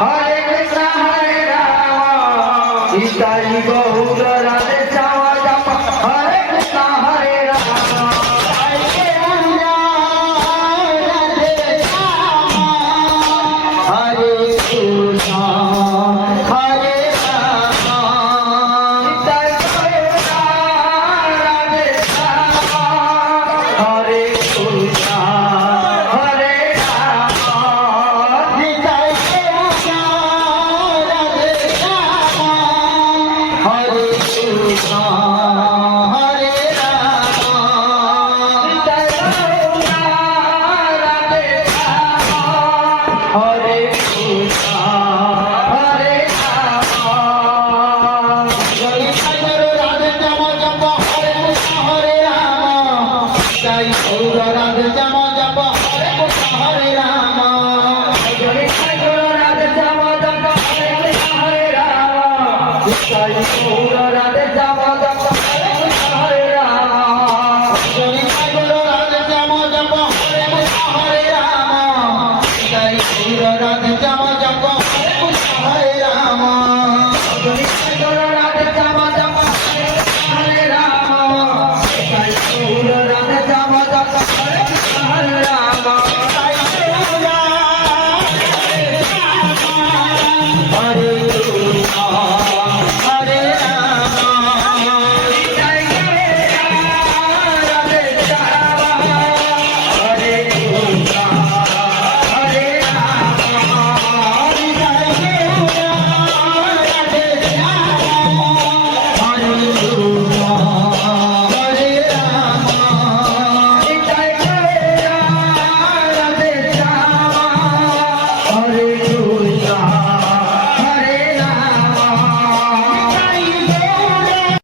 Hare Krishna Hare Rama Nitai Gaur Radhe Shama Japa Hare Krishna Hare Rama Hare Rama Radhe Shama Hare Krishna Hare Rama Nitai Gaur Radhe Shama Hare Krishna Hare Rama Nitai Hare Krishna Hare Rama Nitai Radhe Shama Hare Krishna Hare Rama Jai Guru Radhe Shama Japa Hare Krishna Hare Rama Jai Guru Radhe Shama Japa Hare Krishna Hare Rama Jai Guru Radhe Shama Japa Hare Krishna Hare Rama Jai Guru Radhe Shama Japa Hare Krishna Hare Rama Jai Guru Radhe Shama Japa Hare Krishna Hare Rama Jai Guru Radhe